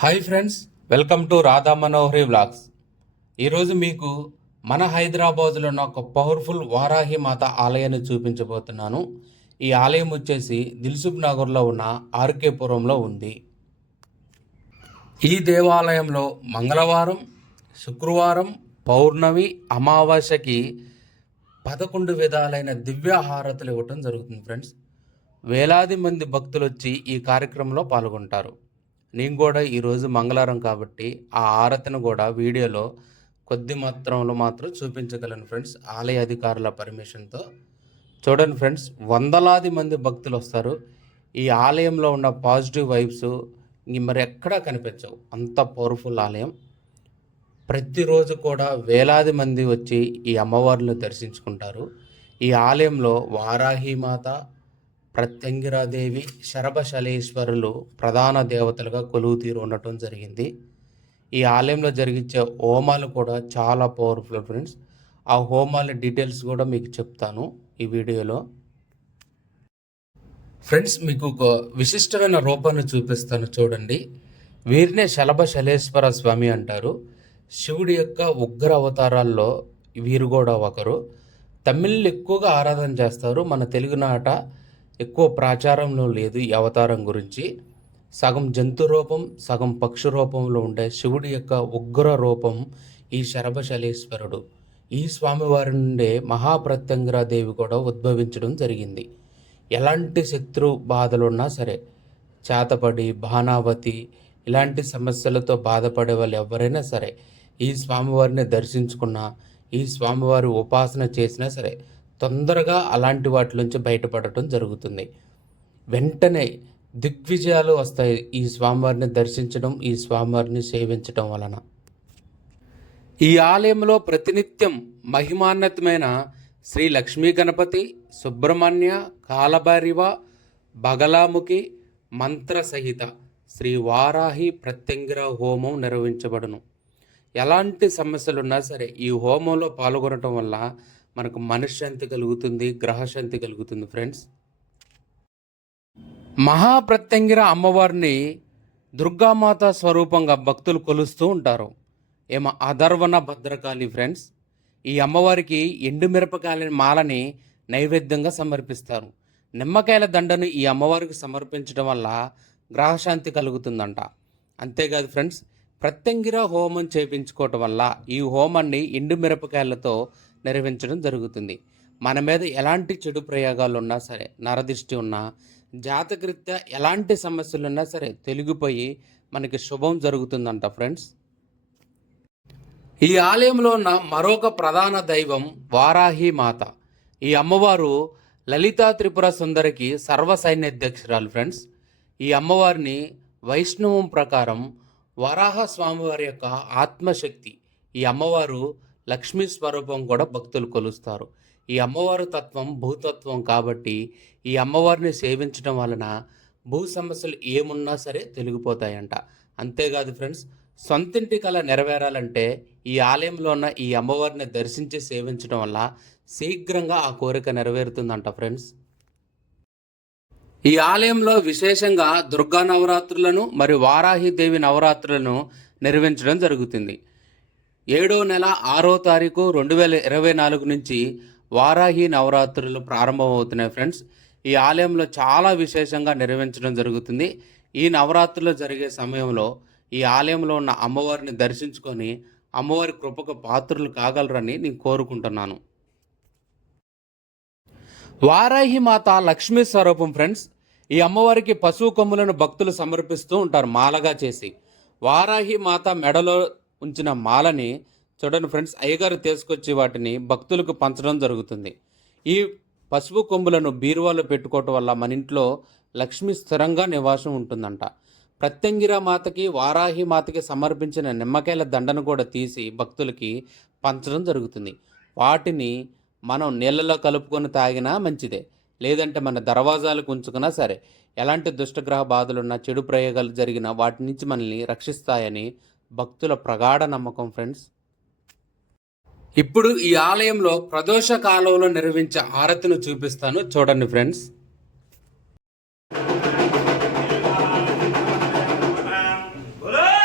Hi friends, welcome to Radha Manohari vlogs. ఈరోజు మీకు మన హైదరాబాద్లో ఉన్న ఒక పవర్ఫుల్ వారాహి మాత ఆలయాన్ని చూపించబోతున్నాను. ఈ ఆలయం వచ్చేసి దిల్సుఖ్ నగర్లో ఉన్న ఆర్కేపురంలో ఉంది. ఈ దేవాలయంలో మంగళవారం, శుక్రవారం, పౌర్ణమి, అమావాస్యకి 11 విధాలైన దివ్య హారతులు ఇవ్వటం జరుగుతుంది ఫ్రెండ్స్. వేలాది మంది భక్తులు వచ్చి ఈ కార్యక్రమంలో పాల్గొంటారు. నేను కూడా ఈరోజు మంగళవారం కాబట్టి ఆ హారతిని కూడా వీడియోలో కొద్ది మాత్రంలో మాత్రం చూపించగలను ఫ్రెండ్స్, ఆలయ అధికారుల పర్మిషన్తో. చూడండి ఫ్రెండ్స్, వందలాది మంది భక్తులు వస్తారు. ఈ ఆలయంలో ఉన్న పాజిటివ్ వైబ్స్ మరి ఎక్కడా కనిపించవు, అంత పవర్ఫుల్ ఆలయం. ప్రతిరోజు కూడా వేలాది మంది వచ్చి ఈ అమ్మవారిని దర్శించుకుంటారు. ఈ ఆలయంలో వారాహిమాత, ప్రత్యంగిరాదేవి, శరభశలేశ్వరులు ప్రధాన దేవతలుగా కొలువుతీరు ఉండటం జరిగింది. ఈ ఆలయంలో జరిగించే హోమాలు కూడా చాలా పవర్ఫుల్ ఫ్రెండ్స్. ఆ హోమాల డీటెయిల్స్ కూడా మీకు చెప్తాను ఈ వీడియోలో. ఫ్రెండ్స్, మీకు ఒక విశిష్టమైన రూపాన్ని చూపిస్తాను చూడండి. వీరినే శలభశలేశ్వర స్వామి అంటారు. శివుడి యొక్క ఉగ్ర అవతారాల్లో వీరు కూడా ఒకరు. తమిళ్లు ఎక్కువగా ఆరాధన చేస్తారు. మన తెలుగునాట ఎక్కువ ప్రాచారంలో లేదు ఈ అవతారం గురించి. సగం జంతు రూపం, సగం పక్షి రూపంలో ఉండే శివుడి యొక్క ఉగ్ర రూపం ఈ శరభశలేశ్వరుడు. ఈ స్వామివారి నుండే మహాప్రత్యంగిరాదేవి కూడా ఉద్భవించడం జరిగింది. ఎలాంటి శత్రు బాధలున్నా సరే, చేతపడి, బాణావతి ఇలాంటి సమస్యలతో బాధపడే వాళ్ళు ఎవరైనా సరే ఈ స్వామివారిని దర్శించుకున్నా, ఈ స్వామివారి ఉపాసన చేసినా సరే తొందరగా అలాంటి వాటి నుంచి బయటపడటం జరుగుతుంది. వెంటనే దిగ్విజయాలు వస్తాయి ఈ స్వామివారిని దర్శించడం, ఈ స్వామివారిని సేవించడం వలన. ఈ ఆలయంలో ప్రతినిత్యం మహిమాన్వితమైన శ్రీ లక్ష్మీ గణపతి, సుబ్రహ్మణ్య, కాలభైరవ, బగలాముఖి మంత్ర సహిత శ్రీ వారాహి ప్రత్యంగిర హోమం నిర్వహించబడును. ఎలాంటి సమస్యలున్నా సరే ఈ హోమంలో పాల్గొనటం వల్ల మనకు మనశ్శాంతి కలుగుతుంది, గ్రహశాంతి కలుగుతుంది ఫ్రెండ్స్. మహాప్రత్యంగిర అమ్మవారిని దుర్గామాత స్వరూపంగా భక్తులు కొలుస్తూ ఉంటారు. ఏమో అధర్వణ భద్రకాళి ఫ్రెండ్స్. ఈ అమ్మవారికి ఎండుమిరపకాయల మాలని నైవేద్యంగా సమర్పిస్తారు. నిమ్మకాయల దండను ఈ అమ్మవారికి సమర్పించడం వల్ల గ్రహశాంతి కలుగుతుందంట. అంతేకాదు ఫ్రెండ్స్, ప్రత్యంగిర హోమం చేయించుకోవటం వల్ల ఈ హోమాన్ని ఎండుమిరపకాయలతో నిర్వహించడం జరుగుతుంది. మన మీద ఎలాంటి చెడు ప్రయోగాలు ఉన్నా సరే, నరదిష్టి ఉన్నా, జాతకరీత్యా ఎలాంటి సమస్యలు ఉన్నా సరే తొలగిపోయి మనకి శుభం జరుగుతుందంట ఫ్రెండ్స్. ఈ ఆలయంలో ఉన్న మరొక ప్రధాన దైవం వారాహి మాత. ఈ అమ్మవారు లలితా త్రిపుర సుందరికి సర్వసైన్యాధ్యక్షురాలు ఫ్రెండ్స్. ఈ అమ్మవారిని వైష్ణవం ప్రకారం వరాహ స్వామివారి యొక్క ఆత్మశక్తి. ఈ అమ్మవారు లక్ష్మీ స్వరూపం కూడా భక్తులు కొలుస్తారు. ఈ అమ్మవారి తత్వం భూతత్వం కాబట్టి ఈ అమ్మవారిని సేవించడం వలన భూ సమస్యలు ఏమున్నా సరే తొలగిపోతాయంట. అంతేకాదు ఫ్రెండ్స్, సొంతింటి కల నెరవేరాలంటే ఈ ఆలయంలో ఉన్న ఈ అమ్మవారిని దర్శించి సేవించడం వల్ల శీఘ్రంగా ఆ కోరిక నెరవేరుతుందంట ఫ్రెండ్స్. ఈ ఆలయంలో విశేషంగా దుర్గా నవరాత్రులను మరియు వారాహిదేవి నవరాత్రులను నిర్వహించడం జరుగుతుంది. 7వ నెల 6వ తారీఖు 2024 నుంచి వారాహి నవరాత్రులు ప్రారంభమవుతున్నాయి ఫ్రెండ్స్. ఈ ఆలయంలో చాలా విశేషంగా నిర్వహించడం జరుగుతుంది. ఈ నవరాత్రులు జరిగే సమయంలో ఈ ఆలయంలో ఉన్న అమ్మవారిని దర్శించుకొని అమ్మవారి కృపకు పాత్రులు కాగలరని నేను కోరుకుంటున్నాను. వారాహి మాత లక్ష్మీ స్వరూపం ఫ్రెండ్స్. ఈ అమ్మవారికి పశువు కొమ్ములను భక్తులు సమర్పిస్తూ ఉంటారు మాలగా చేసి. వారాహి మాత మెడలో ఉంచిన మాలని చూడండి ఫ్రెండ్స్, అయ్యగారు తీసుకొచ్చి వాటిని భక్తులకు పంచడం జరుగుతుంది. ఈ పశువు కొమ్ములను బీరువాలో పెట్టుకోవటం వల్ల మన ఇంట్లో లక్ష్మి స్థిరంగా నివాసం ఉంటుందంట. ప్రత్యంగిర మాతకి, వారాహి మాతకి సమర్పించిన నిమ్మకాయల దండను కూడా తీసి భక్తులకి పంచడం జరుగుతుంది. వాటిని మనం నీళ్ళలో కలుపుకొని తాగినా మంచిదే, లేదంటే మన దర్వాజాలకు ఉంచుకున్నా సరే. ఎలాంటి దుష్టగ్రహ బాధలున్నా, చెడు ప్రయోగాలు జరిగినా వాటి నుంచి మనల్ని రక్షిస్తాయని భక్తుల ప్రగాఢ నమ్మకం ఫ్రెండ్స్. ఇప్పుడు ఈ ఆలయంలో ప్రదోష కాలంలో నిర్వహించే ఆరతిని చూపిస్తాను చూడండి ఫ్రెండ్స్. बोलो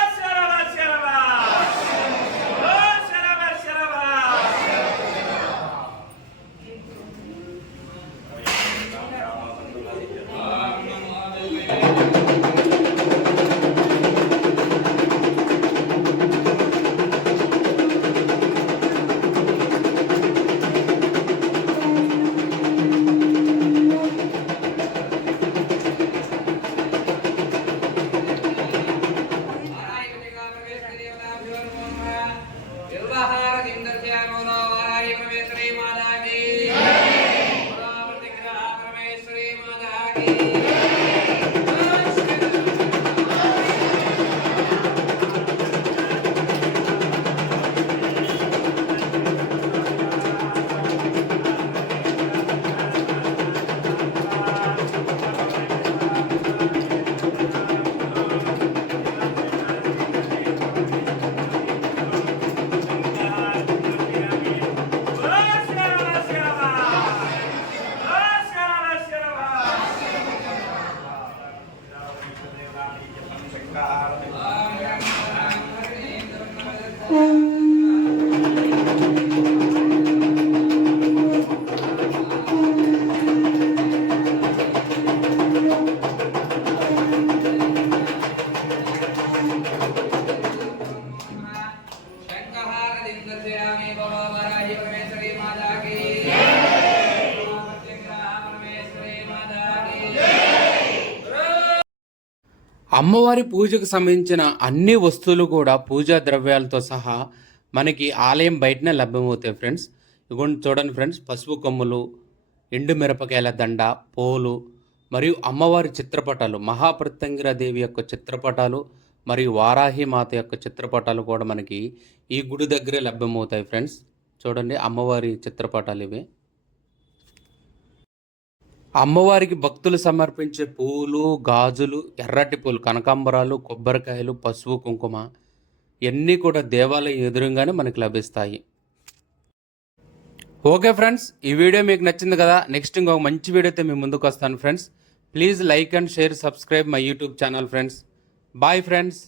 అమ్మవారి పూజకు సంబంధించిన అన్ని వస్తువులు కూడా పూజా ద్రవ్యాలతో సహా మనకి ఆలయం బయటనే లభ్యమవుతాయి ఫ్రెండ్స్. ఇగోండి చూడండి ఫ్రెండ్స్, పసుపు కొమ్ములు, ఎండు మిరపకాయల దండ, పూలు మరియు అమ్మవారి చిత్రపటాలు, మహాప్రత్యంగిరాదేవి యొక్క చిత్రపటాలు మరియు వారాహి మాత యొక్క చిత్రపటాలు కూడా మనకి ఈ గుడి దగ్గరే లభ్యమవుతాయి ఫ్రెండ్స్. చూడండి అమ్మవారి చిత్రపటాలు ఇవి. అమ్మవారికి భక్తులు సమర్పించే పూలు, గాజులు, ఎర్రటి పూలు, కనకాంబరాలు, కొబ్బరికాయలు, పసుపు, కుంకుమ ఇవన్నీ కూడా దేవాలయం ఎదురుగానే మనకి లభిస్తాయి. ఓకే ఫ్రెండ్స్, ఈ వీడియో మీకు నచ్చింది కదా. నెక్స్ట్ ఇంకొక మంచి వీడియోతో మీ ముందుకు వస్తాను friends. Please like and share, subscribe my YouTube channel friends. Bye friends.